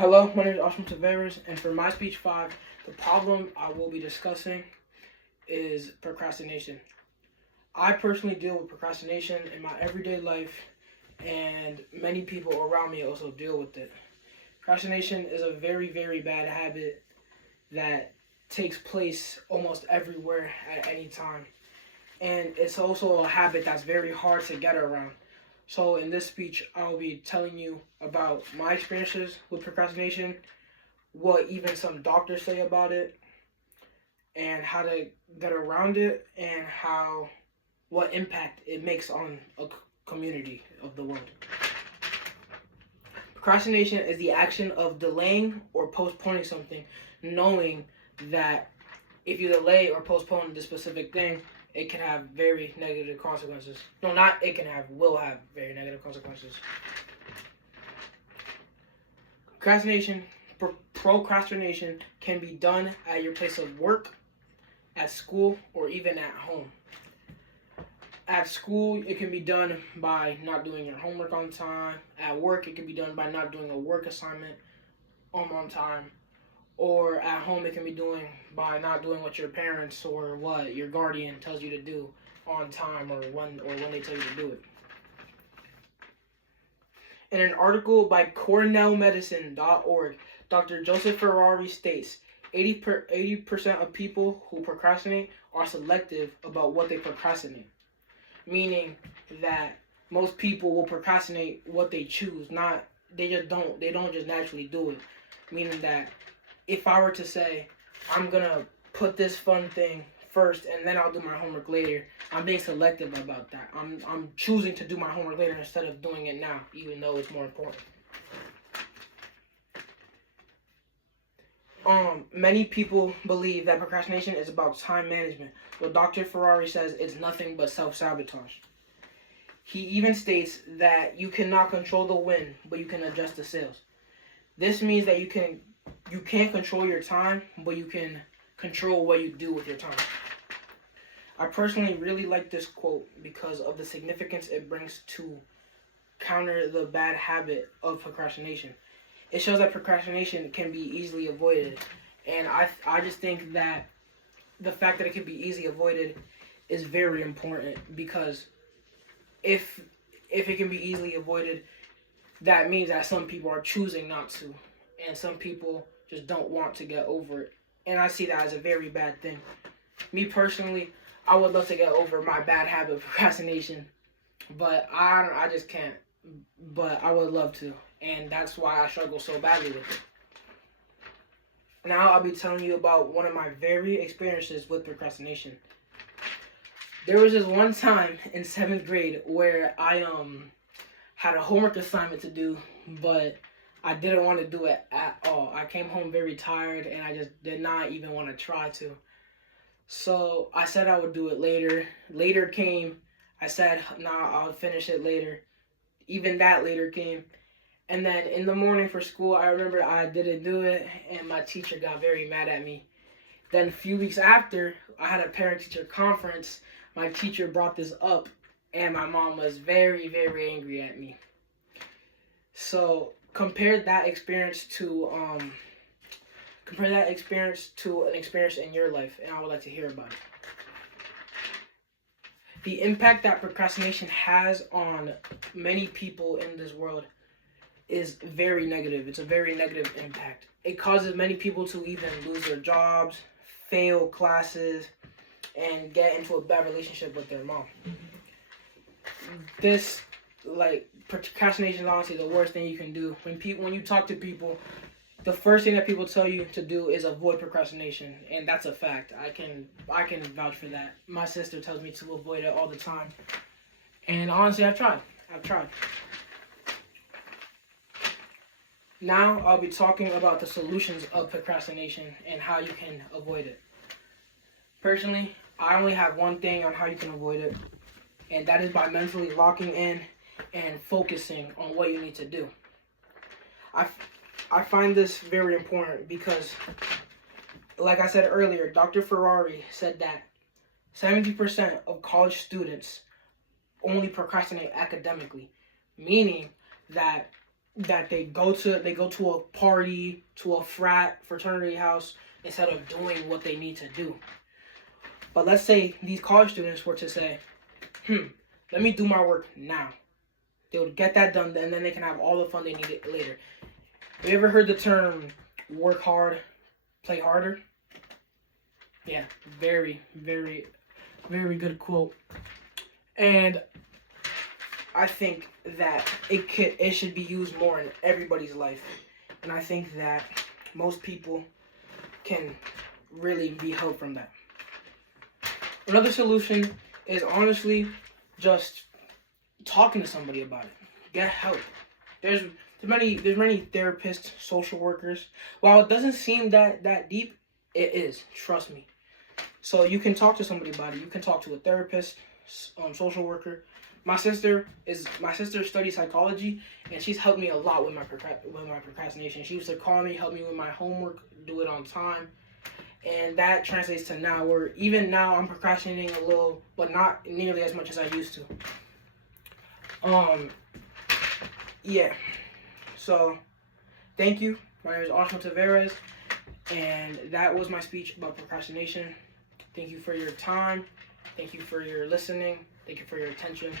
Hello, my name is Ashram Taveras, and for my speech 5, the problem I will be discussing is procrastination. I personally deal with procrastination in my everyday life, and many people around me also deal with it. Procrastination is a very, very bad habit that takes place almost everywhere at any time, and it's also a habit that's very hard to get around. So, in this speech, I'll be telling you about my experiences with procrastination, what even some doctors say about it, and how to get around it, and what impact it makes on a community of the world. Procrastination is the action of delaying or postponing something, knowing that if you delay or postpone the specific thing, it can have very negative consequences. No, not it can have, will have very negative consequences. Procrastination can be done at your place of work, at school, or even at home. At school, it can be done by not doing your homework on time. At work, it can be done by not doing a work assignment on time. Or at home, it can be doing by not doing what your parents or what your guardian tells you to do on time or when they tell you to do it. In an article by CornellMedicine.org, Dr. Joseph Ferrari states 80% of people who procrastinate are selective about what they procrastinate, meaning that most people will procrastinate what they choose, they don't just naturally do it. Meaning that if I were to say, I'm gonna put this fun thing first and then I'll do my homework later, I'm being selective about that. I'm choosing to do my homework later instead of doing it now, even though it's more important. Many people believe that procrastination is about time management, but Dr. Ferrari says it's nothing but self-sabotage. He even states that you cannot control the wind, but you can adjust the sails. This means that you can't control your time, but you can control what you do with your time. I personally really like this quote because of the significance it brings to counter the bad habit of procrastination. It shows that procrastination can be easily avoided, and I just think that the fact that it can be easily avoided is very important, because if it can be easily avoided, that means that some people are choosing not to, and some people just don't want to get over it. And I see that as a very bad thing. Me personally, I would love to get over my bad habit of procrastination, but I just can't. But I would love to, and that's why I struggle so badly with it. Now I'll be telling you about one of my very experiences with procrastination. There was this one time in 7th grade where I had a homework assignment to do, but I didn't want to do it at all. I came home very tired and I just did not even want to try to. So I said I would do it later. Later came. I said, nah, I'll finish it later. Even that later came. And then in the morning for school, I remember I didn't do it and my teacher got very mad at me. Then a few weeks after, I had a parent-teacher conference. My teacher brought this up and my mom was very, very angry at me. So compare that experience to an experience in your life, and I would like to hear about it. The impact that procrastination has on many people in this world is very negative. It's a very negative impact. It causes many people to even lose their jobs, fail classes, and get into a bad relationship with their mom. Procrastination is honestly the worst thing you can do. When you talk to people, the first thing that people tell you to do is avoid procrastination, and that's a fact. I can vouch for that. My sister tells me to avoid it all the time, and honestly, I've tried. Now I'll be talking about the solutions of procrastination and how you can avoid it. Personally, I only have one thing on how you can avoid it, and that is by mentally locking in and focusing on what you need to do. I find this very important because, like I said earlier, Dr. Ferrari said that 70% of college students only procrastinate academically, meaning that that they go to a party, to a fraternity house, instead of doing what they need to do. But let's say these college students were to say, let me do my work now. They would get that done, and then they can have all the fun they need later. Have you ever heard the term work hard, play harder? Yeah, very, very, very good quote. And I think that it should be used more in everybody's life. And I think that most people can really be helped from that. Another solution is honestly just talking to somebody about it. Get help. There's many therapists, social workers. While it doesn't seem that deep, it is. Trust me. So you can talk to somebody about it. You can talk to a therapist, social worker. My sister studies psychology, and she's helped me a lot with my procrastination. She used to call me, help me with my homework, do it on time, and that translates to now, where even now I'm procrastinating a little, but not nearly as much as I used to. Yeah. So, thank you. My name is Osmo Taveras, and that was my speech about procrastination. Thank you for your time. Thank you for your listening. Thank you for your attention.